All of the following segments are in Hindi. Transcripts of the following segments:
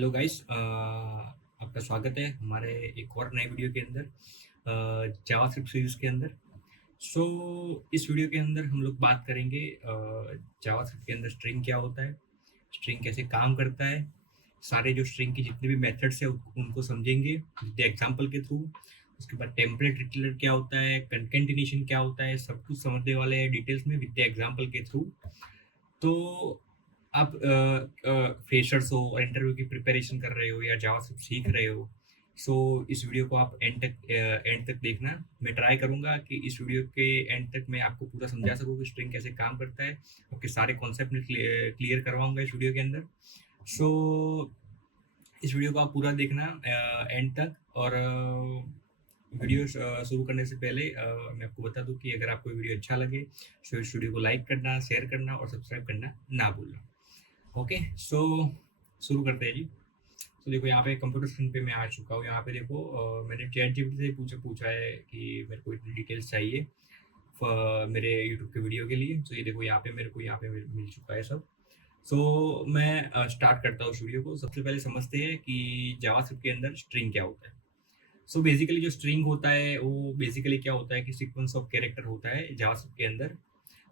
हेलो गाइस, आपका स्वागत है हमारे एक और नए वीडियो के अंदर जावास्क्रिप्ट सीरीज के अंदर। सो इस वीडियो के अंदर हम लोग बात करेंगे जावास्क्रिप्ट के अंदर स्ट्रिंग क्या होता है, स्ट्रिंग कैसे काम करता है, सारे जो स्ट्रिंग की जितने भी मेथड्स है उनको समझेंगे विद एग्जांपल के थ्रू। उसके बाद टेम्पलेट रिटर्नर क्या होता है, कंकेटेनेशन क्या होता है, सब कुछ समझने वाले हैं डिटेल्स में विद एग्जांपल के थ्रू। तो आप फ्रेशर्स हो और इंटरव्यू की प्रिपरेशन कर रहे हो या जावास्क्रिप्ट सीख रहे हो, सो इस वीडियो को आप एंड तक देखना। मैं ट्राई करूंगा कि इस वीडियो के एंड तक मैं आपको पूरा समझा सकूं कि स्ट्रिंग कैसे काम करता है। आपके सारे कॉन्सेप्ट में क्लियर करवाऊंगा इस वीडियो के अंदर। सो इस वीडियो को आप पूरा देखना एंड तक। और वीडियो शुरू करने से पहले मैं आपको बता दूं कि अगर आपको वीडियो अच्छा लगे तो इस वीडियो को लाइक करना, शेयर करना और सब्सक्राइब करना ना भूलना। ओके, सो शुरू करते हैं जी। तो देखो यहाँ पे कंप्यूटर स्क्रीन पे मैं आ चुका हूँ। यहाँ पे देखो मैंने चैट जीपीटी से पूछा है कि मेरे को इतनी डिटेल्स चाहिए मेरे यूट्यूब के वीडियो के लिए। तो ये देखो यहाँ पे मेरे को यहाँ पे मिल चुका है सब। सो मैं स्टार्ट करता हूँ इस वीडियो को। सबसे पहले समझते हैं कि जावास्क्रिप्ट के अंदर स्ट्रिंग क्या होता है। सो बेसिकली जो स्ट्रिंग होता है वो बेसिकली क्या होता है कि सीक्वेंस ऑफ कैरेक्टर होता है जावास्क्रिप्ट के अंदर।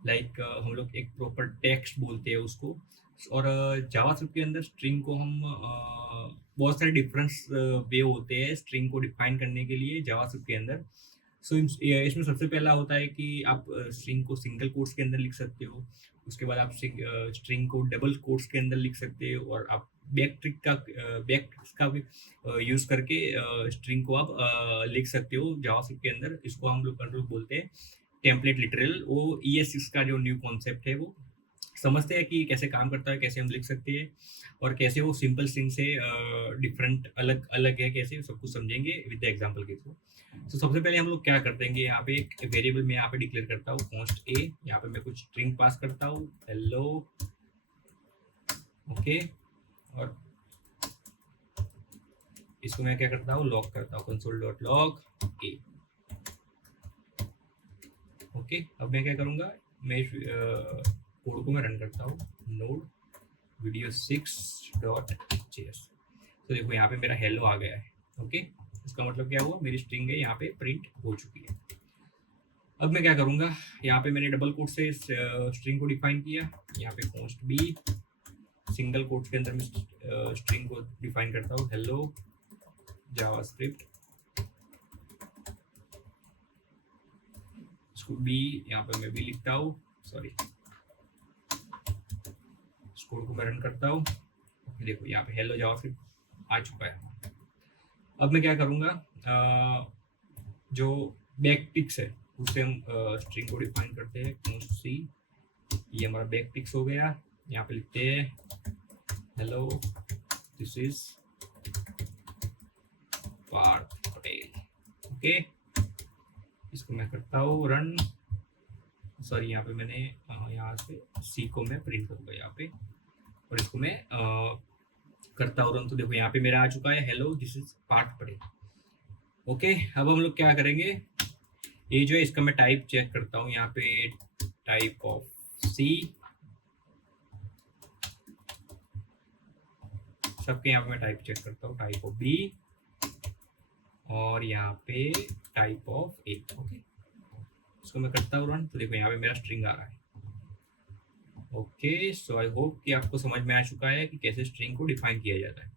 लाइक हम लोग एक प्रॉपर टेक्स्ट बोलते हैं उसको। और जावास्क्रिप्ट के अंदर स्ट्रिंग को हम बहुत सारे डिफरेंस वे होते हैं स्ट्रिंग को डिफाइन करने के लिए जावास्क्रिप्ट के अंदर। सो इसमें सबसे पहला होता है कि आप स्ट्रिंग को सिंगल कोट्स के अंदर लिख सकते हो। उसके बाद आप स्ट्रिंग को डबल कोट्स के अंदर लिख सकते हो। और आप बैक ट्रिक्स का भी यूज करके स्ट्रिंग को आप लिख सकते हो जावास्क्रिप्ट के अंदर। इसको हम लोग बोलते हैं टेम्पलेट लिटरल। वो ES6 का जो न्यू कॉन्सेप्ट है वो समझते हैं कि कैसे काम करता है, कैसे हम लिख सकते हैं और कैसे वो सिंपल स्ट्रिंग से डिफरेंट अलग अलग है, कैसे सब कुछ समझेंगे विद एग्जांपल के थ्रू। तो सबसे पहले हम लोग क्या कर देंगे, यहाँ पे एक वेरिएबल में यहाँ पे डिक्लेयर करता हूँ कॉन्स्ट ए। यहाँ पे मैं कुछ स्ट्रिंग पास करता हूँ हेलो, ओके। और इसको मैं क्या करता हूँ, लॉग करता हूँ कंसोल डॉट लॉग ए। ओके, अब मैं क्या करूँगा, मैं कोड को मैं रन करता हूँ नोड video6.js। तो देखो यहाँ पे मेरा हेलो आ गया है। ओके, इसका मतलब क्या हुआ, मेरी स्ट्रिंग है यहाँ पे प्रिंट हो चुकी है। अब मैं क्या करूँगा, यहाँ पे मैंने डबल कोट से स्ट्रिंग को डिफाइन किया। यहाँ पे कॉन्स्ट बी, सिंगल कोट्स के अंदर मैं स्ट्रिंग को डिफाइन करता हूँ हेलो जावास्क्रिप्ट। इसको बी यहाँ पे मैं बी लिखता हूँ, सॉरी, कोड को मैं रन करता हूँ। देखो यहाँ पे हेलो जावास्क्रिप्ट आ चुका है। अब मैं क्या करूँगा, जो बैक टिक्स है उससे हम स्ट्रिंग को डिफाइन करते हैं कॉन्स्ट सी। ये हमारा बैक टिक्स हो गया। यहाँ पे लिखते हैं hello this is Parth Patel. Okay, इसको मैं करता हूँ रन। सॉरी, यहाँ पे मैंने यहाँ से सी को मैं प्रिंट करूँगा यहाँ पे और इसको मैं करता हूँ रन। तो देखो यहाँ पे मेरा आ चुका है hello this is Parth Patel. Okay, अब हम लोग क्या करेंगे, ये जो है इसका मैं टाइप चेक करता हूँ। यहाँ पे टाइप ऑफ सी, सबके यहाँ पे मैं टाइप चेक करता हूँ, टाइप ऑफ बी और यहाँ पे टाइप ऑफ ए। ओके, इसको मैं करता हूँ रन। तो देखो यहाँ पे मेरा स्ट्रिंग आ रहा है। ओके, सो आई होप कि आपको समझ में आ चुका है कि कैसे स्ट्रिंग को डिफाइन किया जाता है।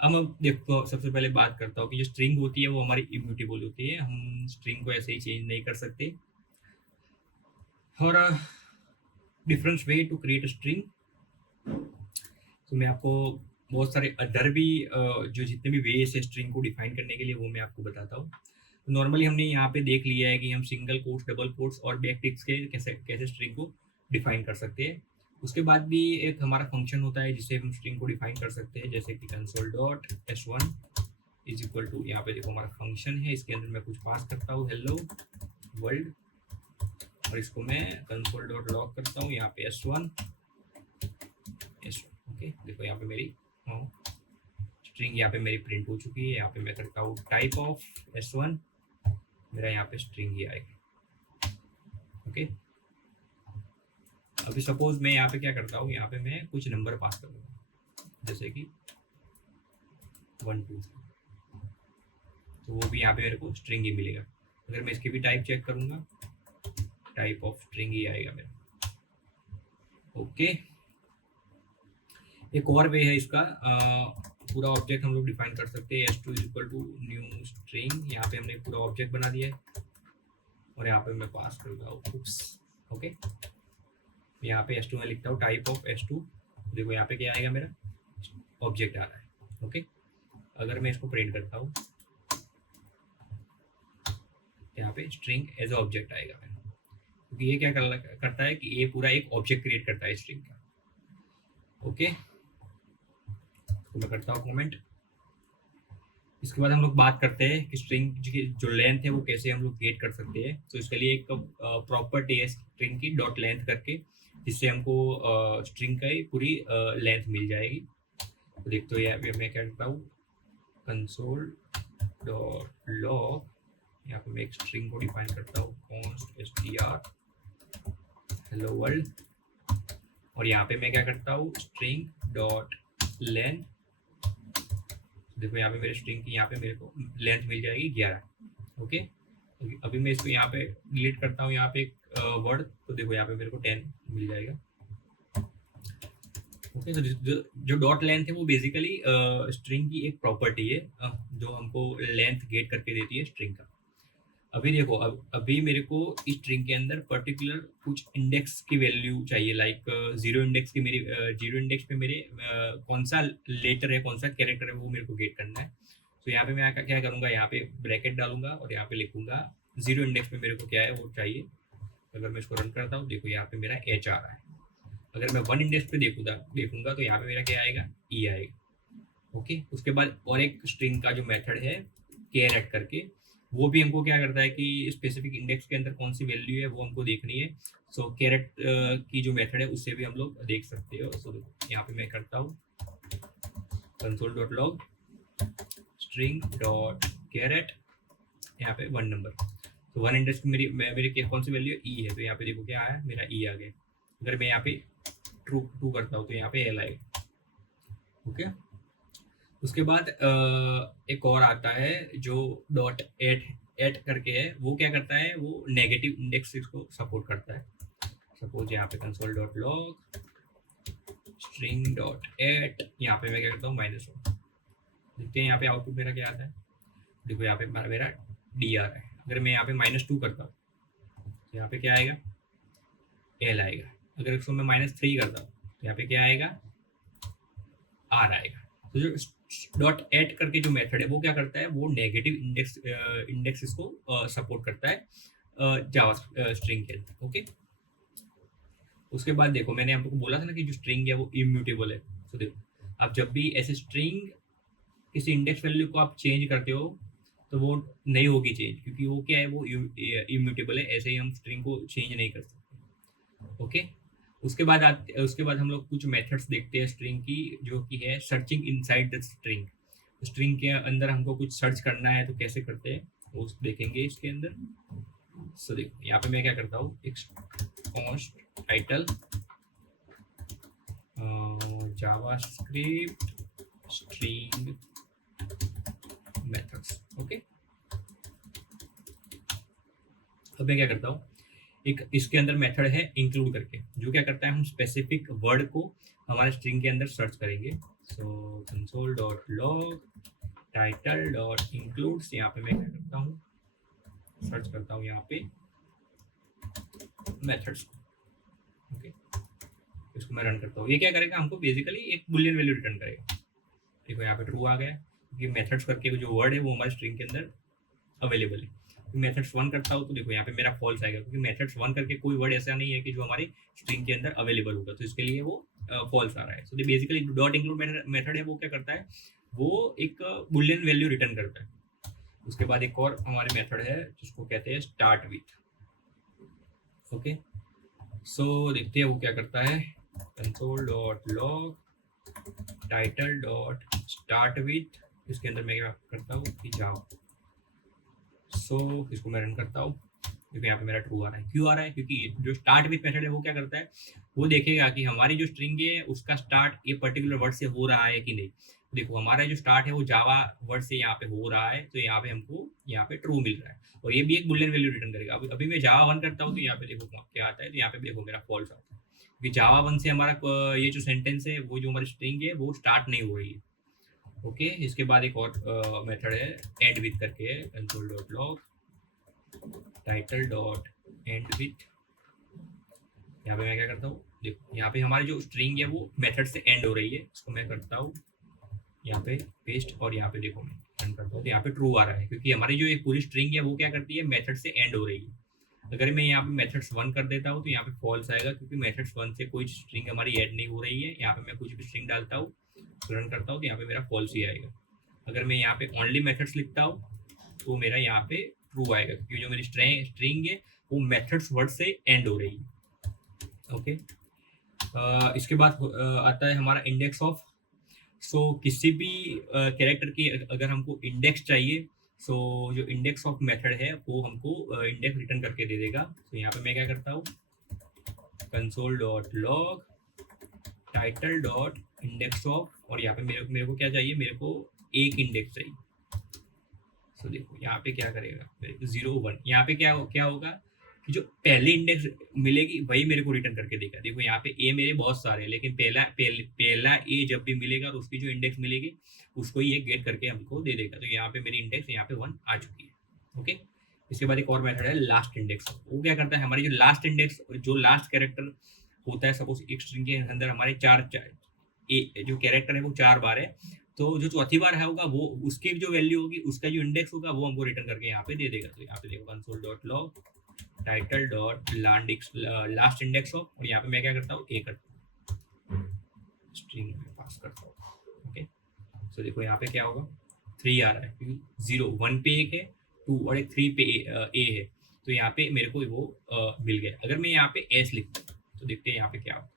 अब देखो सबसे पहले बात करता हूँ कि जो स्ट्रिंग होती है वो हमारी इम्यूटेबल होती है। हम स्ट्रिंग को ऐसे ही चेंज नहीं कर सकते। और different way to create a string, तो मैं आपको बहुत सारे अदर भी जो जितने भी वेज है स्ट्रिंग को डिफाइन करने के लिए वो मैं आपको बताता हूँ। नॉर्मली हमने यहाँ पे देख लिया है कि हम सिंगल कोट्स, डबल कोट्स और बैक टिक्स के कैसे कैसे स्ट्रिंग को डिफाइन कर सकते हैं। उसके बाद भी एक हमारा फंक्शन होता है जिससे हम स्ट्रिंग को डिफाइन कर सकते हैं, जैसे कि console dot s1 is equal to, यहाँ पे देखो हमारा फंक्शन है, इसके अंदर मैं कुछ पास करता हूँ हेलो वर्ल्ड और इसको मैं कंसोल डॉट लॉग करता हूँ यहाँ पे s1। ओके, देखो यहाँ पे मेरी स्ट्रिंग यहाँ पे मेरी प्रिंट हो चुकी है। यहाँ पे मैं करता हूँ टाइप ऑफ s1, मेरा यहाँ पे स्ट्रिंग ही आएगा। ओके, अभी सपोज मैं यहाँ पे क्या करता हूँ, यहाँ पे मैं कुछ नंबर पास करूँगा, जैसे कि 1 2 3, तो वो भी यहाँ पे मेरे को स्ट्रिंग ही मिलेगा। अगर मैं इसके भी टाइप चेक करूँगा, टाइप ऑफ स्ट्रिंग ही आएगा मेरा। ओके, एक और वे है इसका, पूरा ऑब्जेक्ट हम लोग डिफाइन कर सकते हैं। s2 is equal to new string, यहाँ पे हमने पूरा ऑब्जेक्ट बना दिया है और यहाँ पे मैं पास करूँगा उप्स। ओके, यहाँ पे s2 में लिखता हूँ टाइप ऑफ s2, देखो यहाँ पे क्या आएगा, मेरा ऑब्जेक्ट आ रहा है। ओके, अगर मैं इसको प्रिंट करता हूँ, यहाँ पे स्ट्रिंग एज ऑब्जेक्ट आएगा मेरा, क्योंकि ये क्या करता है कि ये पूरा एक ऑब्जेक्ट क्रिएट करता है स्ट्रिंग का। ओके, तो मैं करता हूँ कमेंट। इसके बाद हम लोग बात करते हैं कि स्ट्रिंग की जो लेंथ है वो कैसे हम लोग गेट कर सकते हैं। तो इसके लिए एक प्रॉपर्टी है स्ट्रिंग की डॉट लेंथ करके, जिससे हमको स्ट्रिंग का ही पूरी लेंथ मिल जाएगी। तो देखते हो यहाँ पे मैं क्या करता हूँ, कंसोल डॉट लॉग, यहाँ पे मैं एक स्ट्रिंग को डिफाइन करता हूँ const str hello world, और यहाँ पे मैं क्या करता हूँ स्ट्रिंग डॉट लेंथ। देखो यहाँ पे मेरे स्ट्रिंग की यहाँ पे मेरे को लेंथ मिल जाएगी 11। ओके, अभी मैं इसको यहाँ पे डिलीट करता हूँ, यहाँ पे एक वर्ड, तो देखो यहाँ पे मेरे को 10 मिल जाएगा। ओके, तो जो डॉट लेंथ है वो बेसिकली स्ट्रिंग की एक प्रॉपर्टी है, जो हमको लेंथ गेट करके देती है स्ट्रिंग का। अभी देखो, अभी मेरे को इस स्ट्रिंग के अंदर पर्टिकुलर कुछ इंडेक्स की वैल्यू चाहिए, लाइक जीरो इंडेक्स की, मेरी जीरो इंडेक्स पे मेरे कौन सा लेटर है, कौन सा कैरेक्टर है, वो मेरे को गेट करना है। तो यहाँ पे मैं क्या करूँगा, यहाँ पे ब्रैकेट डालूंगा और यहाँ पे लिखूंगा जीरो इंडेक्स पे मेरे को क्या है वो चाहिए। अगर मैं इसको रन करता हूँ, देखो यहाँ पे मेरा एच आ रहा है। अगर मैं 1 इंडेक्स पे देखूंगा तो यहाँ पे मेरा क्या आएगा, ई आएगा। ओके, उसके बाद और एक स्ट्रिंग का जो मेथड है कैरेट करके, वो भी हमको क्या करता है कि स्पेसिफिक इंडेक्स के अंदर कौन सी वैल्यू है वो हमको देखनी है। सो कैरेट की जो मेथड है उससे भी हम लोग देख सकते हो। सो यहाँ पे मैं करता हूँ console dot log string dot caret, यहाँ पे 1 नंबर, तो 1 इंडेक्स मेरी कौन सी वैल्यू है, ई है, तो यहाँ पे देखो क्या आया, मेरा ई आ गया। अगर मैं यहाँ पे ट्रू करता हूँ तो यहाँ पे एल आएगा। ओके, उसके बाद एक और आता है जो डॉट एट करके है, वो क्या करता है, वो नेगेटिव इंडेक्स को सपोर्ट करता है। सपोज यहाँ पे console dot log string dot at, यहाँ पे मैं क्या करता हूँ -1, देखते हैं यहाँ पे आउटपुट मेरा क्या आता है। देखो यहाँ पे मेरा डी आ रहा है। अगर मैं यहाँ पे -2 करता हूँ तो यहाँ पे क्या आएगा, एल आएगा। अगर इसको मैं -3 करता हूँ तो यहाँ पे क्या आएगा, आर आएगा। तो जो डॉट एट करके जो मेथड है वो क्या करता है, वो नेगेटिव इंडेक्स इसको सपोर्ट करता है जावा स्ट्रिंग के अंदर। ओके, उसके बाद देखो मैंने आपको बोला था ना कि जो स्ट्रिंग है वो इम्यूटेबल है। तो देखो, आप जब भी ऐसे स्ट्रिंग किसी इंडेक्स वैल्यू को आप चेंज करते हो तो वो नहीं होगी चेंज, क्योंकि वो क्या है, वो इम्यूटेबल है। ऐसे ही हम स्ट्रिंग को चेंज नहीं कर सकते। ओके, उसके बाद हम लोग कुछ मेथड्स देखते हैं स्ट्रिंग की, जो कि है searching inside the string. String के अंदर हमको कुछ सर्च करना है तो कैसे करते हैं वो देखेंगे इसके अंदर। सो देखो यहाँ पे मैं क्या करता हूँ, एक const title JavaScript string methods. Okay, अब मैं क्या करता हूँ, एक इसके अंदर मेथड है इंक्लूड करके, जो क्या करता है, हम स्पेसिफिक वर्ड को हमारे स्ट्रिंग के अंदर सर्च करेंगे। So console dot log title dot includes, यहाँ पे मैं क्या करता हूँ, सर्च करता हूँ यहाँ पे मेथड्स को। ओके, इसको मैं रन करता हूँ। ये क्या करेगा, हमको बेसिकली एक बुलियन वैल्यू रिटर्न करेगा। देखो यहाँ पे ट्रू आ गया, क्योंकि मेथड्स करके जो वर्ड है वो हमारे स्ट्रिंग के अंदर अवेलेबल है। मेथड्स 1 करता हूँ तो देखो यहाँ पे मेरा फॉल्स आएगा, क्योंकि मेथड्स 1 करके कोई वर्ड ऐसा नहीं है कि जो हमारी स्ट्रिंग के अंदर अवेलेबल होगा, तो इसके लिए वो फॉल्स आ रहा है। So basically dot include method है, वो क्या करता है, वो एक बुलियन वैल्यू रिटर्न करता है। उसके बाद एक और हमारे मेथड है जिसको कहते हैं स्टार्ट विथ। ओके, सो देखते हैं वो क्या करता है, console dot log title dot start with, इसके अंदर मैं क्या करता हूँ कि जाओ। सो इसको मैं रन करता हूँ, क्योंकि यहाँ पे मेरा ट्रू आ रहा है। क्यों आ रहा है, क्योंकि जो स्टार्ट विथ मेथड है वो क्या करता है, वो देखेगा कि हमारी जो स्ट्रिंग है उसका स्टार्ट ये पर्टिकुलर वर्ड से हो रहा है कि नहीं। देखो हमारा जो स्टार्ट है वो जावा वर्ड से यहाँ पे हो रहा है, तो यहाँ पे हमको यहाँ पे ट्रू मिल रहा है, और ये भी एक बुलियन वैल्यू रिटर्न करेगा। अभी मैं जावा 1 करता हूँ तो यहाँ पे देखो क्या आता है, तो यहाँ पे देखो मेरा फॉल्स आता है, क्योंकि जावा 1 से हमारा ये जो सेंटेंस है, वो जो हमारी स्ट्रिंग है वो स्टार्ट नहीं हो रही है। ओके, इसके बाद एक और मेथड है एंड विथ करके, console dot log title dot and with. यहाँ पे मैं क्या करता हूँ, देखो यहाँ पे हमारी जो स्ट्रिंग है वो मेथड से एंड हो रही है, इसको मैं करता हूँ यहाँ पे पेस्ट, और यहाँ पे देखो मैं रन करता हूँ तो यहाँ पे ट्रू आ रहा है, क्योंकि हमारी जो ये पूरी स्ट्रिंग है वो क्या करती है, मेथड से एंड हो रही है। अगर मैं यहाँ पे मेथड्स 1 कर देता हूँ तो यहाँ पे फॉल्स आएगा, क्योंकि मेथड्स 1 से कोई स्ट्रिंग हमारी ऐड नहीं हो रही है। यहाँ पे मैं कुछ भी स्ट्रिंग डालता हूँ, रन करता हूँ तो यहाँ पे मेरा फॉल्स ही आएगा। अगर मैं यहाँ पे ओनली मेथड्स लिखता हूँ तो मेरा यहाँ पे ट्रू आएगा, क्योंकि जो मेरी स्ट्रिंग है वो मेथड्स वर्ड से एंड हो रही है। ओके, इसके बाद आता है हमारा इंडेक्स ऑफ। सो किसी भी कैरेक्टर की अगर हमको इंडेक्स चाहिए, सो जो इंडेक्स ऑफ मेथड है वो हमको इंडेक्स रिटर्न करके दे देगा। तो यहाँ पे मैं क्या करता हूँ, console dot log title dot index of, और यहाँ पे मेरे को क्या चाहिए, मेरे को एक इंडेक्स चाहिए। तो देखो यहाँ पे क्या करेगा, 0 1, यहाँ पे क्या होगा कि जो पहली इंडेक्स मिलेगी वही मेरे को रिटर्न करके देगा। देखो यहाँ पे ए मेरे बहुत सारे हैं, लेकिन पहला ए जब भी मिलेगा और उसकी जो इंडेक्स मिलेगी उसको ही एक गेट करके हमको दे देगा। तो यहाँ पे मेरी इंडेक्स यहाँ पे 1 आ चुकी है। ओके, इसके बाद एक और मेथड है लास्ट इंडेक्स। वो क्या करता है, हमारी जो लास्ट इंडेक्स, जो लास्ट कैरेक्टर होता है, सपोज एक स्ट्रिंग के अंदर हमारे जो कैरेक्टर है वो 4 बार है, तो जो चौथी बार है होगा वो उसकी जो वैल्यू होगी, उसका जो इंडेक्स होगा वो हमको रिटर्न करके यहाँ पे दे देगा। तो यहाँ पे देखो console dot log title dot last index of, और यहाँ पे मैं क्या करता हूँ, ए करता हूँ, स्ट्रिंग में पास करता हूँ। ओके, तो देखो यहाँ पे क्या होगा, 3 आ रहा है, क्योंकि 0 1 पे एक है, 2 और एक 3 पे ए है, तो यहाँ पे मेरे को वो मिल गया। अगर मैं यहाँ पे एस लिखता हूँ तो देखते हैं यहाँ पे क्या होता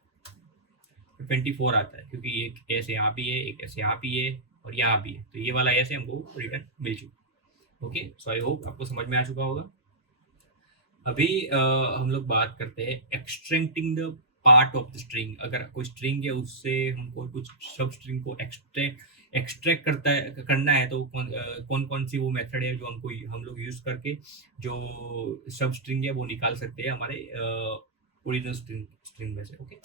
है, 24 आता है, क्योंकि एक एस यहाँ भी है, एक एस यहाँ भी है और यहाँ भी है, तो ये वाला एस हमको रिटर्न मिल चुका। ओके, सो आई होप आपको समझ में आ चुका होगा। अभी हम लोग बात करते हैं extracting the part of the string. अगर कोई स्ट्रिंग है उससे हमको कुछ सब स्ट्रिंग को एक्सट्रैक्ट करना है, तो कौन सी वो मेथड है जो हम लोग यूज करके जो सब स्ट्रिंग है वो निकाल सकते हैं हमारे ओरिजिनल स्ट्रिंग में से। ओके,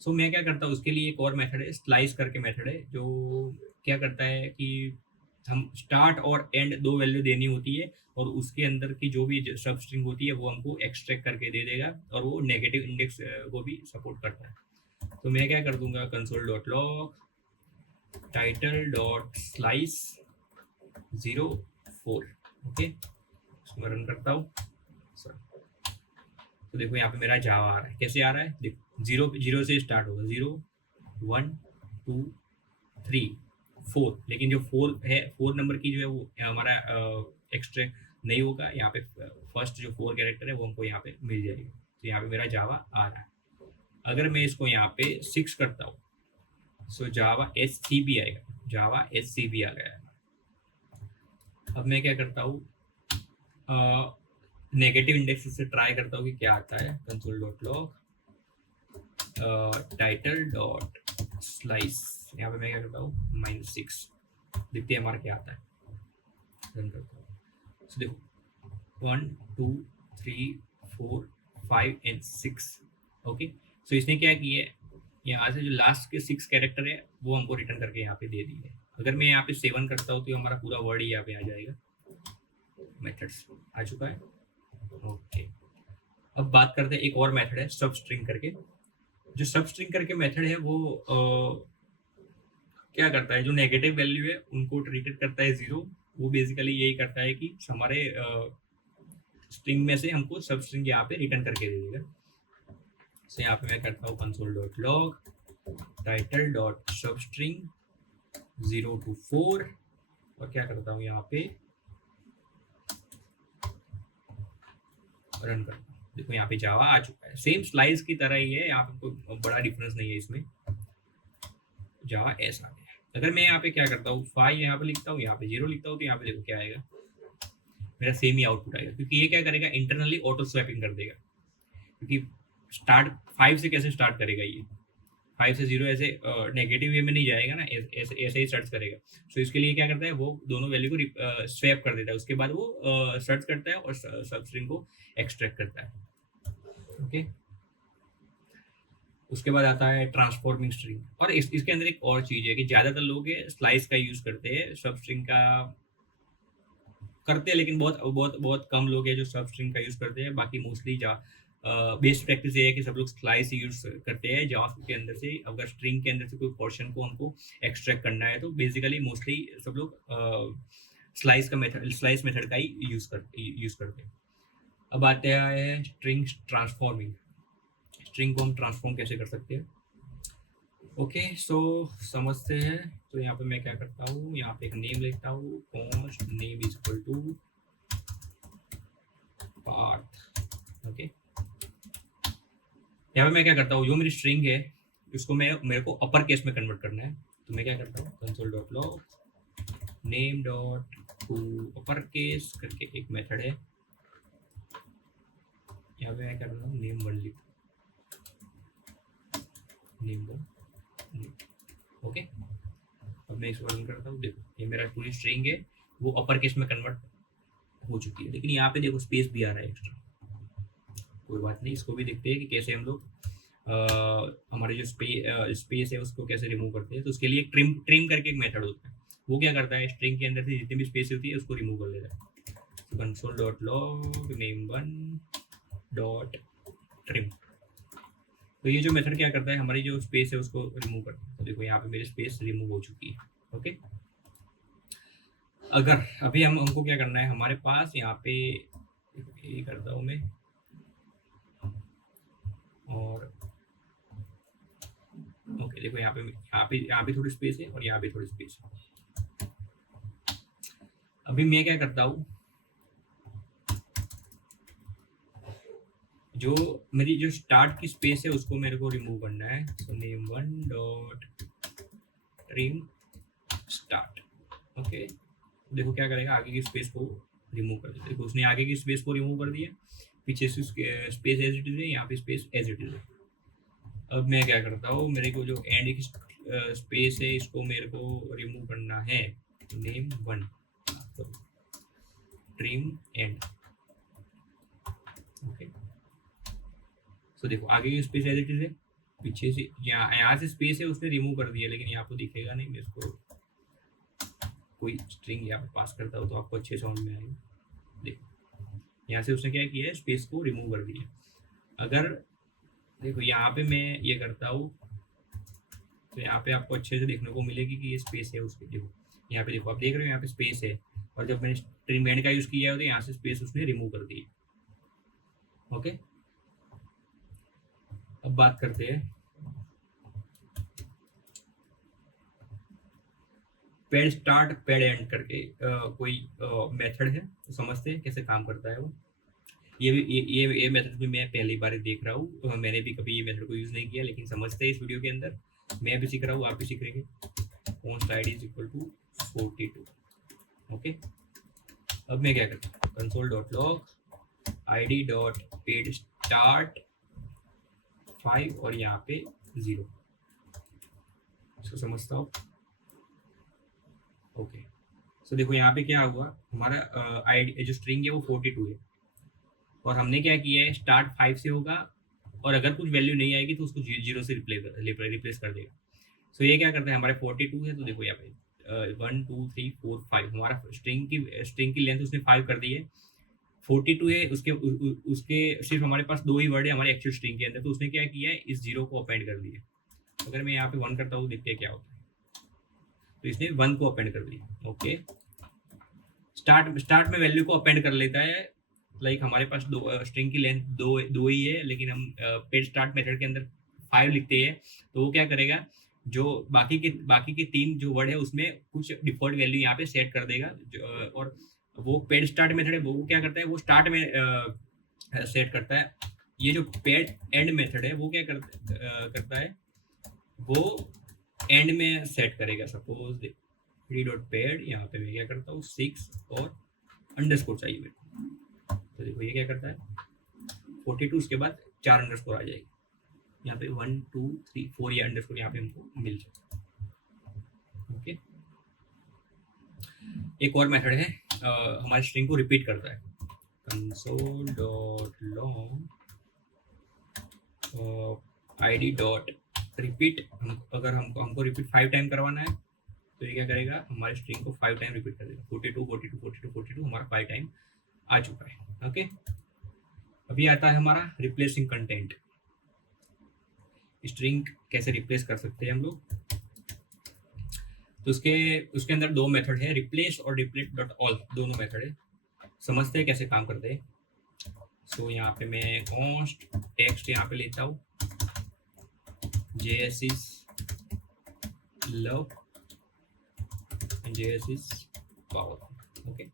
सो मैं क्या करता हूँ, उसके लिए एक और मेथड है, स्लाइस करके मेथड है, जो क्या करता है कि हम स्टार्ट और एंड 2 वैल्यू देनी होती है, और उसके अंदर की जो भी सब स्ट्रिंग होती है वो हमको एक्सट्रैक्ट करके दे देगा, और वो नेगेटिव इंडेक्स को भी सपोर्ट करता है। तो मैं क्या कर दूंगा, console dot log title dot slice 04। Okay, इसको रन करता हूँ। तो देखो यहाँ पे मेरा जावा आ रहा है, कैसे आ रहा है, देखो 0 से स्टार्ट होगा, 0 1 2 3 4, लेकिन जो 4 नंबर की जो है वो हमारा एक्सट्रैक्ट नहीं होगा। यहाँ पे फर्स्ट जो 4 कैरेक्टर है वो हमको यहाँ पे मिल जाएगी, तो यहाँ पे मेरा जावा आ रहा है। अगर मैं इसको यहाँ पे 6 करता हूँ, सो जावा SCB आएगा, जावा SCB आ गया है। अब मैं क्या करता हूँ, नेगेटिव इंडेक्स से ट्राई करता हूँ कि क्या आता है, console dot log title dot slice, यहाँ पे मैं क्या करता हूँ, -6, देखते हैं हमारा क्या आता है, रन करता हूँ। तो देखो 1 2 3 4 5 एंड 6। ओके, सो इसने क्या किया है, यहाँ से जो लास्ट के 6 कैरेक्टर है वो हमको रिटर्न करके यहाँ पे दे दी है। अगर मैं यहाँ पे 7 करता हूँ तो हमारा पूरा वर्ड ही यहाँ पे आ जाएगा, मेथड्स आ चुका है। ओके, अब बात करते हैं एक और मेथड है सब स्ट्रिंग करके। जो सब स्ट्रिंग करके मेथड है वो क्या करता है, जो नेगेटिव वैल्यू है उनको ट्रीटेड करता है 0। वो बेसिकली यही करता है कि हमारे स्ट्रिंग में से हमको सब स्ट्रिंग यहाँ पे रिटर्न करके दे देगा। तो यहाँ पे मैं करता हूँ console dot log title dot सब स्ट्रिंग 0 to 4, और क्या करता हूँ यहाँ पे रन करता हूँ। देखो यहाँ पे जावा आ चुका है, सेम स्लाइस की तरह ही है, यहाँ पे कोई बड़ा डिफरेंस नहीं है इसमें, जावा एस आ गया। अगर मैं यहाँ पे क्या करता हूँ, 5 यहाँ पे लिखता हूँ, यहाँ पे 0 लिखता हूँ, तो यहाँ पे देखो क्या आएगा, मेरा सेम ही आउटपुट आएगा, क्योंकि ये क्या करेगा, इंटरनली ऑटो स्वैपिंग कर देगा। क्योंकि स्टार्ट 5 से कैसे स्टार्ट करेगा ये, 5 से 0 ऐसे नेगेटिव वे में नहीं जाएगा ना, ऐसे ऐसे ही सर्च करेगा। सो इसके लिए क्या करता है, वो दोनों वैल्यू को स्वैप कर देता है, उसके बाद वो सर्च करता है और सब स्ट्रिंग को एक्सट्रैक्ट करता है। ओके, उसके बाद आता है ट्रांसफॉर्मिंग स्ट्रिंग। और इसके अंदर एक और चीज है कि ज्यादातर लोग स्लाइस का यूज करते हैं, सब स्ट्रिंग का करते हैं, लेकिन बहुत बहुत बहुत कम लोग हैं जो सब स्ट्रिंग का यूज करते हैं। बाकी मोस्टली बेस्ट प्रैक्टिस ये है कि सब लोग स्लाइस यूज करते हैं जावास्क्रिप्ट के अंदर से। अगर स्ट्रिंग के अंदर से कोई पोर्शन को हमको एक्सट्रैक्ट करना है तो बेसिकली मोस्टली सब लोग स्लाइस मेथड का ही यूज करते हैं। अब आते हैं स्ट्रिंग ट्रांसफॉर्मिंग। स्ट्रिंग को हम ट्रांसफॉर्म कैसे कर सकते हैं। ओके, सो समझते हैं। तो यहाँ पे मैं क्या करता हूँ, यहाँ पे एक नेम लिखता हूँ, const name is equal to Parth. Okay, यहाँ पे मैं क्या करता हूँ, जो मेरी स्ट्रिंग है उसको मेरे को अपर केस में कन्वर्ट करना है। तो मैं क्या करता हूँ, console dot log name dot to upper case करके एक मेथड है, यहाँ पे मैं क्या करता हूँ, नेम वन लिख, नेम वन। ओके, अब मैं इसको रन करता हूँ। देखो ये मेरा पूरी स्ट्रिंग है वो अपर केस में कन्वर्ट हो चुकी है, लेकिन यहाँ पे देखो स्पेस भी आ रहा है एक्स्ट्रा। कोई बात नहीं, इसको भी देखते हैं कि कैसे हम लोग हमारे जो स्पेस है उसको कैसे रिमूव करते हैं। तो उसके लिए ट्रिम करके एक मेथड होता है, वो क्या करता है, स्ट्रिंग के अंदर से जितनी भी स्पेस होती है उसको रिमूव कर देता है। Console dot log name one dot trim. तो ये जो मेथड क्या करता है, हमारी जो स्पेस है उसको रिमूव करता है। तो देखो यहाँ पे मेरी स्पेस रिमूव हो चुकी है। ओके, अगर अभी हमको क्या करना है, हमारे पास यहाँ पे ये करता हूँ मैं, और ओके देखो यहाँ पे थोड़ी स्पेस है और यहाँ पे थोड़ी स्पेस है। अभी मैं क्या करता हूँ, जो मेरी जो स्टार्ट की स्पेस है उसको मेरे को रिमूव करना है। So name one dot trim start. Okay, देखो क्या करेगा, आगे की स्पेस को रिमूव कर देगा। देखो उसने आगे की स्पेस को रिमूव कर दिया, पीछे से स्पेस एज इट इज है, यहाँ पे स्पेस एज इट इज है। अब मैं क्या करता हूँ, मेरे को जो एंड की स्पेस है इसको मेरे को रिमूव करना है। Name one trim and. Okay, तो देखो आगे की स्पेस एज इट इज है, पीछे से यहाँ से स्पेस है उसने रिमूव कर दिया, लेकिन यहाँ पे दिखेगा नहीं। मैं इसको कोई स्ट्रिंग यहाँ पे पास करता हूँ तो आपको अच्छे समझ में आएगा। देखो यहाँ से उसने क्या किया है, स्पेस को रिमूव कर दिया। अगर देखो यहाँ पे मैं ये करता हूँ तो यहाँ पे आपको अच्छे से देखने को मिलेगी कि ये स्पेस है उसकी। देखो यहाँ पे देखो, आप देख रहे हो यहाँ पे स्पेस है, और जब मैंने ट्रिम एंड का यूज किया है तो यहाँ से स्पेस उसने रिमूव कर दी। ओके, अब बात करते हैं पेड स्टार्ट पेड एंड करके कोई मेथड है, तो समझते हैं कैसे काम करता है वो। ये मेथड भी मैं पहली बार देख रहा हूँ, मैंने भी कभी ये मेथड को यूज नहीं किया, लेकिन समझते हैं इस वीडियो के अंदर। मैं भी सीख रहा हूँ, आप भी सीख रहे हैं। Const ID is equal to 42। Okay, अब मैं क्या करता हूँ, console dot log ID dot pad start 5 और यहाँ पे 0। इसको समझता हूँ। ओके, सो देखो यहाँ पे क्या हुआ, हमारा आईडी जो स्ट्रिंग है वो 42 है, और हमने क्या किया है, स्टार्ट 5 से होगा, और अगर कुछ वैल्यू नहीं आएगी तो उसको 0 से रिप्लेस कर देगा। सो ये क्या करता है, हमारे 42 है, तो देखो यहाँ पे 1 2 3 4 5 हमारा स्ट्रिंग की लेंथ उसने 5 कर दी है। 42 है, उसके सिर्फ हमारे पास 2 ही वर्ड है हमारे एक्चुअल स्ट्रिंग के अंदर, तो उसने क्या किया है, इस 0 को अपेंड कर दिया। अगर मैं यहाँ पे 1 करता हूँ, देखते हैं क्या होता है। तो इसने 1 को अपेंड कर दिया। ओके, स्टार्ट में वैल्यू को अपेंड कर लेता है। लाइक हमारे पास स्ट्रिंग की लेंथ दो ही है, लेकिन हम पेड स्टार्ट मेथड के अंदर 5 लिखते हैं, तो वो क्या करेगा, जो बाकी के 3 जो वर्ड है उसमें कुछ डिफॉल्ट वैल्यू यहाँ पे सेट कर देगा। और वो पेड स्टार्ट मेथड है वो क्या करता है, वो स्टार्ट में सेट करता है। ये जो पेड एंड मेथड है वो क्या करता है, वो एंड में सेट करेगा। सपोज डॉट पेड, यहाँ पे मैं क्या करता हूँ 6 और अंडरस्कोर चाहिए मेरे को, तो देखो ये क्या करता है 42, उसके बाद 4 अंडरस्कोर आ जाएगी। यहाँ पे 1 2 3 4 या अंडरस्कोर यहाँ पे हमको मिल जाए। ओके, एक और मेथड है हमारे स्ट्रिंग को रिपीट करता है। Console dot long id dot repeat. अगर हमको रिपीट 5 टाइम करवाना है तो ये क्या करेगा, हमारे स्ट्रिंग को 5 टाइम रिपीट कर देगा। 42 42 42 42 हमारा 5 टाइम आ चुका है। ओके, अभी आता है हमारा रिप्लेसिंग कंटेंट। स्ट्रिंग कैसे रिप्लेस कर सकते हैं हम लोग, तो उसके अंदर दो मेथड है, रिप्लेस और रिप्लेस डॉट ऑल, दोनों मेथड है। समझते हैं कैसे काम करते हैं। सो यहाँ पे मैं कॉन्स्ट टेक्स्ट यहाँ पे लेता हूँ, JS is love and JS is power। Okay,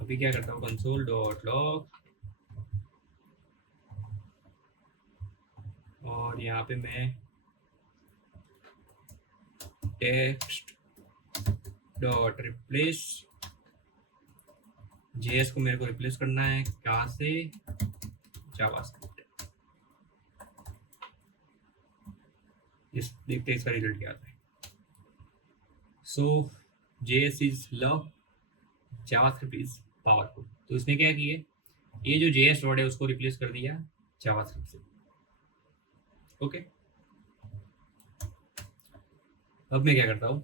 अभी क्या करता हूँ, कंसोल डॉट लॉग और यहाँ पे मैं टेक्स्ट डॉट रिप्लेस, JS को मेरे को रिप्लेस करना है कहाँ से, जावास्क्रिप्ट। इस देखते हैं इसका रिजल्ट क्या आता है। सो JS is love, JavaScript is powerful. तो इसने क्या किया, ये जो JS वर्ड है उसको रिप्लेस कर दिया जावास्क्रिप्ट से। ओके, अब मैं क्या करता हूँ,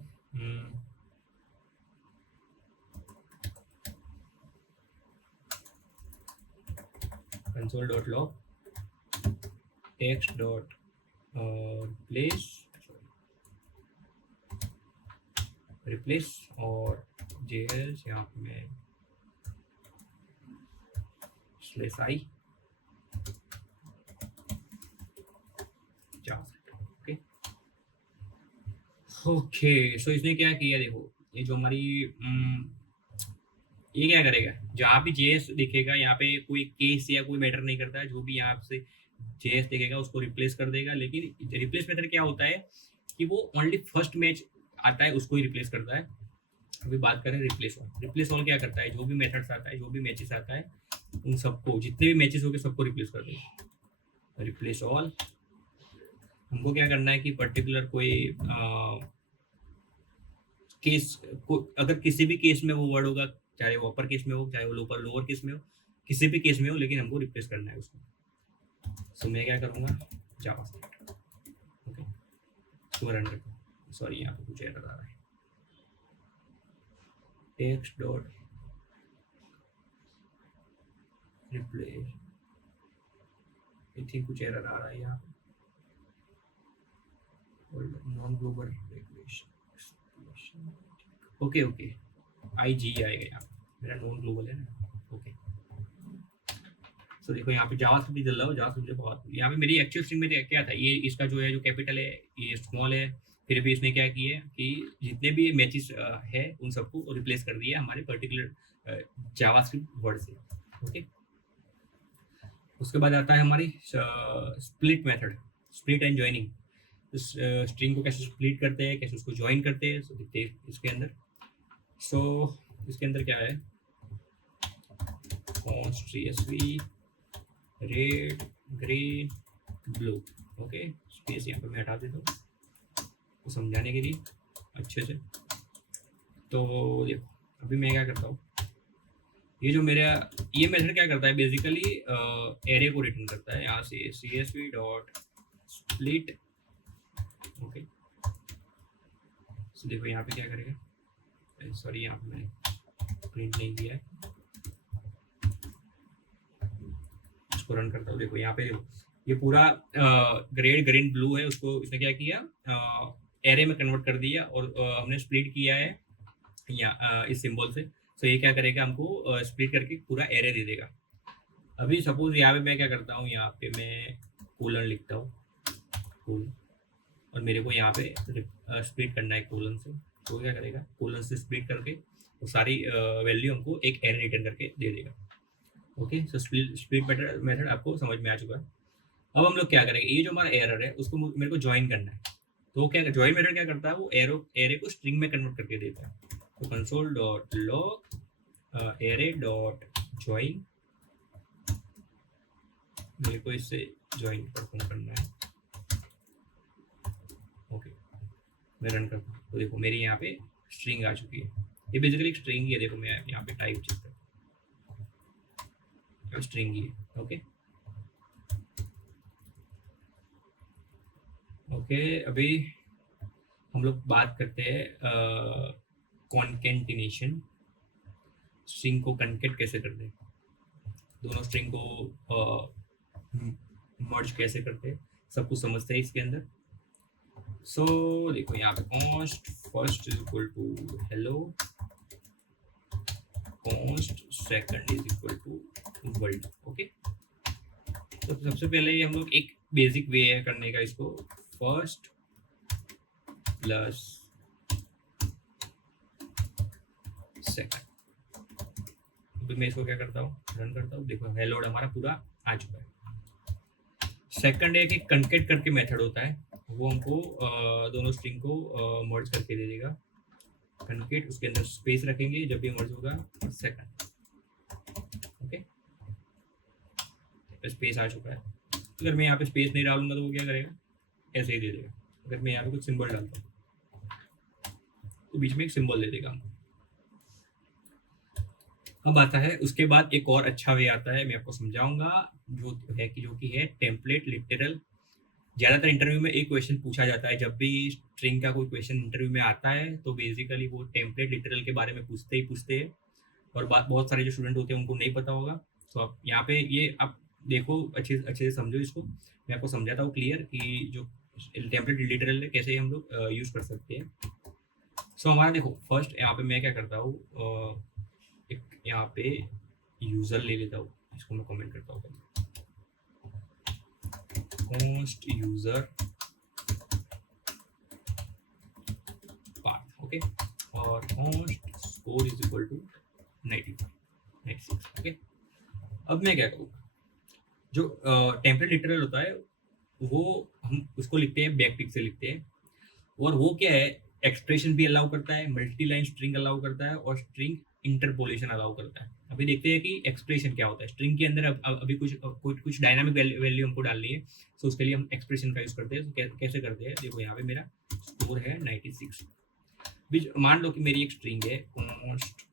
console dot log text dot replace और JS यहाँ पे मैं /i ओके ओके। सो इसने क्या किया, देखो ये जो हमारी ये क्या करेगा, जहाँ भी JS दिखेगा यहाँ पे कोई केस या कोई मैटर नहीं करता है, जो भी यहाँ से JS दिखेगा उसको रिप्लेस कर देगा। लेकिन रिप्लेस मेथड क्या होता है कि वो ओनली फर्स्ट मैच आता है उसको ही रिप्लेस करता है। अभी बात करें रिप्लेस ऑल। रिप्लेस ऑल क्या करता है, जो भी मेथड्स आता है, जो भी मैचेस आता है, उन सबको, जितने भी मैचेस हो गए सबको रिप्लेस कर देगा। रिप्लेस ऑल, हमको क्या करना है कि पर्टिकुलर कोई केस को, अगर किसी भी केस में वो वर्ड होगा, चाहे वो अपर केस में हो, चाहे वो लोअर केस में हो, किसी भी केस में हो, लेकिन हमको रिप्लेस करना है उसको। सो मैं क्या करूँगा, जावास्क्रिप्ट। ओके, सो रन करता हूँ। सॉरी, यहाँ पे कुछ एरर आ रहा है, text dot replace, I think कुछ एरर आ रहा है यहाँ पे, non global regulation. Okay okay, IG आएगा यहाँ, मेरा नॉन ग्लोबल है ना। ओके, सो देखो यहाँ पे जावास्क्रिप्ट चल रहा है, जावास्क्रिप्ट बहुत, यहाँ पे मेरी एक्चुअल स्ट्रिंग में क्या था, ये इसका जो है, जो कैपिटल है, ये स्मॉल है, फिर भी इसने क्या किया है कि जितने भी मैचेस है उन सबको रिप्लेस कर दिया हमारे पर्टिकुलर जावास्क्रिप्ट वर्ड से। ओके, उसके बाद आता है हमारी split method, split and joining. String को कैसे स्प्लिट करते हैं, कैसे उसको ज्वाइन करते हैं, सो देखते हैं इसके अंदर। सो इसके अंदर क्या है, const CSV red green blue. Okay, space यहाँ पर मैं हटा देता हूँ तो समझाने के लिए अच्छे से। तो देखो अभी मैं क्या करता हूँ, ये जो मेरा ये मेथड क्या करता है, बेसिकली एरे को रिटर्न करता है। यहाँ से CSV डॉट स्प्लिट। ओके, देखो यहाँ पे क्या करेगा, सॉरी यहाँ पे मैंने प्रिंट नहीं किया है, इसको रन करता हूँ। देखो यहाँ पे ये पूरा ग्रेड ग्रीन ब्लू है, उसको इसने क्या किया, एरे में कन्वर्ट कर दिया और हमने स्प्लिट किया है यहाँ इस सिंबल से। तो ये क्या करेगा, हमको स्प्लिट करके पूरा एरे दे देगा। अभी सपोज यहाँ पे मैं क्या करता हूँ, यहाँ पे मैं कोलन लिखता हूँ, कोलन, और मेरे को यहाँ पे स्प्लिट करना है कोलन से। तो क्या करेगा, कोलन से स्प्लिट करके वो सारी वैल्यू हमको एक एरे रिटर्न करके दे देगा। ओके, सो स्प्लिट मेथड आपको समझ में आ चुका है। अब हम लोग क्या करेंगे, ये जो हमारा एरर है उसको मेरे को ज्वाइन करना है। तो क्या ज्वाइन मेथड क्या करता है, वो एरे को स्ट्रिंग में कन्वर्ट करके देता है। तो console dot log array dot join, मेरे को इससे ज्वाइन परफॉर्म करना है। ओके, मैं रन करता हूँ तो देखो मेरी यहाँ पे स्ट्रिंग आ चुकी है। ये बेसिकली एक स्ट्रिंग ही है, देखो मैं यहाँ पे टाइप चेक करता हूँ, स्ट्रिंग ही है। ओके ओके, अभी हम लोग बात करते हैं कॉन्केटिनेशन। स्ट्रिंग को कॉन्केट कैसे करते हैं, दोनों स्ट्रिंग को मर्ज कैसे करते हैं, सब कुछ समझते हैं इसके अंदर। सो देखो यहाँ पे const first is equal to hello, const second is equal to world. Okay, तो सबसे पहले हम लोग एक बेसिक वे है करने का इसको, फर्स्ट प्लस सेकंड। तो मैं इसको क्या करता हूँ, रन करता हूँ, देखो हेलो हमारा पूरा आ चुका है। सेकंड एक एक कॉन्केट करके मेथड होता है, वो हमको दोनों स्ट्रिंग को मर्ज करके दे देगा। कॉन्केट, उसके अंदर स्पेस रखेंगे जब भी मर्ज होगा, और सेकंड। ओके, स्पेस आ चुका है। अगर मैं यहाँ पे स्पेस नहीं डालूंगा तो वो क्या करेगा, ऐसे ही दे देगा। अगर मैं यहाँ पे कुछ सिंबल डालता हूँ तो बीच में एक सिंबल दे देगा। अब आता है उसके बाद एक और अच्छा वे आता है, मैं आपको समझाऊंगा, जो कि है टेम्पलेट लिटरल। ज़्यादातर इंटरव्यू में एक क्वेश्चन पूछा जाता है, जब भी स्ट्रिंग का कोई क्वेश्चन इंटरव्यू में आता है तो बेसिकली वो टेम्पलेट लिटरल के बारे में पूछते हैं। और बात बहुत सारे जो स्टूडेंट होते हैं उनको नहीं पता होगा। तो आप यहाँ पे ये आप देखो, अच्छे से समझो इसको, मैं आपको समझाता हूँ क्लियर कि जो टेम्पलेट लिटरल है कैसे हम लोग यूज़ कर सकते हैं। सो हमारा देखो फर्स्ट यहाँ पे मैं क्या करता हूँ, एक यहाँ पे यूज़र ले लेता हूँ, इसको मैं कमेंट करता हूँ, कॉन्स्ट यूज़र पाथ। ओके, और const score is equal to 96। Okay, अब मैं क्या करूँगा, जो टेम्पलेट लिटरल होता है वो हम उसको लिखते हैं बैकटिक से लिखते हैं, और वो क्या है, एक्सप्रेशन भी अलाउ करता है, मल्टी लाइन स्ट्रिंग अलाउ करता है, और स्ट्रिंग इंटरपोलेशन अलाउ करता है। अभी देखते हैं कि एक्सप्रेशन क्या होता है स्ट्रिंग के अंदर। अभी कुछ डायनामिक वैल्यू हमको डालनी है, तो उसके लिए हम एक्सप्रेशन का यूज करते हैं। तो कैसे करते हैं, देखो यहाँ पे मेरा स्कोर है 96। मान लो कि मेरी एक स्ट्रिंग है const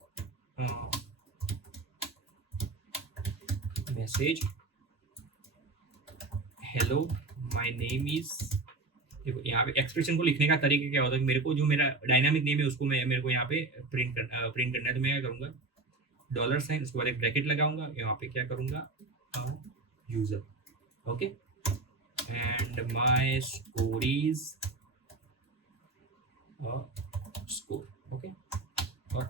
message hello my name is. देखो यहाँ पे एक्सप्रेशन को लिखने का तरीका क्या होता है कि मेरे को जो मेरा डायनामिक नेम है उसको मेरे को यहाँ पे प्रिंट करना है। तो मैं क्या करूँगा, डॉलर साइन, उसके बाद एक ब्रैकेट लगाऊंगा, यहाँ पे क्या करूँगा, user. Okay, and my score is score. Okay, और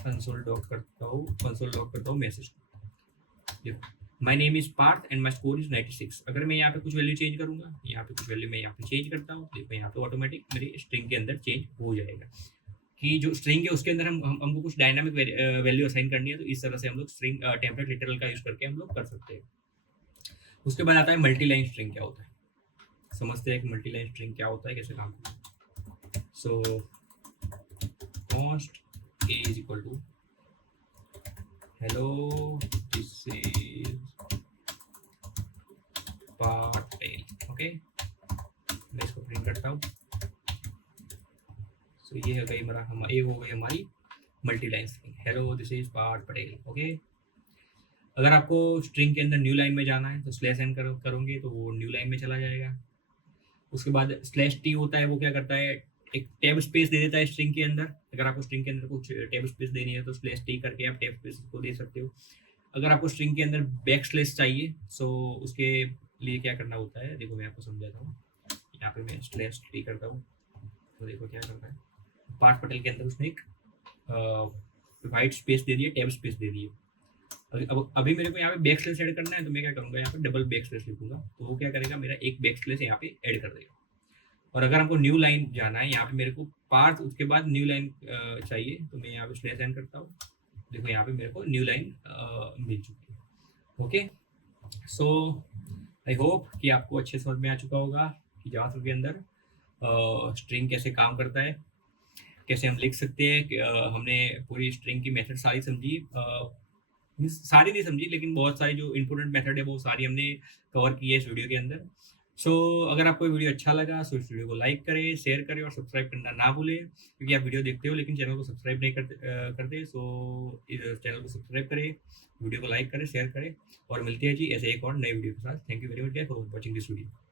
कंसोल लॉग करता हूँ मैसेज। देखो my name is Parth and my score is 96। अगर मैं यहाँ पे कुछ वैल्यू चेंज करूंगा, यहाँ पे कुछ वैल्यू मैं यहाँ पे चेंज करता हूँ, देखो यहाँ पे ऑटोमेटिक मेरी स्ट्रिंग के अंदर चेंज हो जाएगा। कि जो स्ट्रिंग है उसके अंदर हमको कुछ डायनामिक वैल्यू असाइन करनी है, तो इस तरह से हम लोग स्ट्रिंग टेम्पलेट लिटरल का यूज करके हम लोग कर सकते हैं। उसके बाद आता है मल्टी लाइन स्ट्रिंग क्या होता है, समझते हैं कि मल्टी लाइन स्ट्रिंग क्या होता है, कैसे काम करता है। So const a is equal to hello this is Patel. Okay, मैं इसको प्रिंट करता हूँ। सो ये हो गई हमारी multi line string, hello this is Parth Patel. Okay, अगर आपको स्ट्रिंग के अंदर न्यू लाइन में जाना है तो स्लैश एन करोगे तो वो न्यू लाइन में चला जाएगा। उसके बाद स्लैश टी होता है, वो क्या करता है, एक टैब स्पेस दे देता है स्ट्रिंग के अंदर। अगर आपको स्ट्रिंग के अंदर कुछ टैब स्पेस देनी है तो स्लैश टी करके आप टैब स्पेस को दे सकते हो। अगर आपको स्ट्रिंग के अंदर बैक स्लैश चाहिए तो उसके लिए क्या करना होता है, देखो मैं आपको समझाता हूँ। यहाँ पे मैं स्लैश टी करता हूँ तो देखो क्या करता है, पार्थ पटेल के अंदर उसने एक वाइट स्पेस दे दिया, टैब स्पेस दे दिए। अब अभी मेरे को यहाँ पे बैक स्लैश ऐड करना है, तो मैं क्या करूँगा, यहाँ पे डबल बैक स्लैश लिखूंगा, तो वो क्या करेगा, मेरा एक बैक स्लैश यहाँ पे ऐड कर देगा। और अगर हमको न्यू लाइन जाना है, यहाँ पे मेरे को पार्थ उसके बाद न्यू लाइन चाहिए, तो मैं यहाँ पे स्लैश एन करता हूँ। देखो यहाँ पे मेरे को न्यू लाइन मिल चुकी है। ओके, सो आई होप कि आपको अच्छे समझ में आ चुका होगा कि जावास्क्रिप्ट के अंदर स्ट्रिंग कैसे काम करता है, कैसे हम लिख सकते हैं। हमने पूरी स्ट्रिंग की मेथड सारी समझी। मीन्स सारी नहीं समझी, लेकिन बहुत सारी जो इम्पोर्टेंट मेथड है वो सारी हमने कवर की है इस वीडियो के अंदर। सो अगर आपको ये वीडियो अच्छा लगा सो इस वीडियो को लाइक करें, शेयर करें और सब्सक्राइब करना ना भूलें, क्योंकि आप वीडियो देखते हो लेकिन चैनल को सब्सक्राइब नहीं करते। सो इस चैनल को सब्सक्राइब करें, वीडियो को लाइक करें, शेयर करें और मिलते हैं जी ऐसे एक और नई वीडियो के साथ। Thank you very much for watching this video.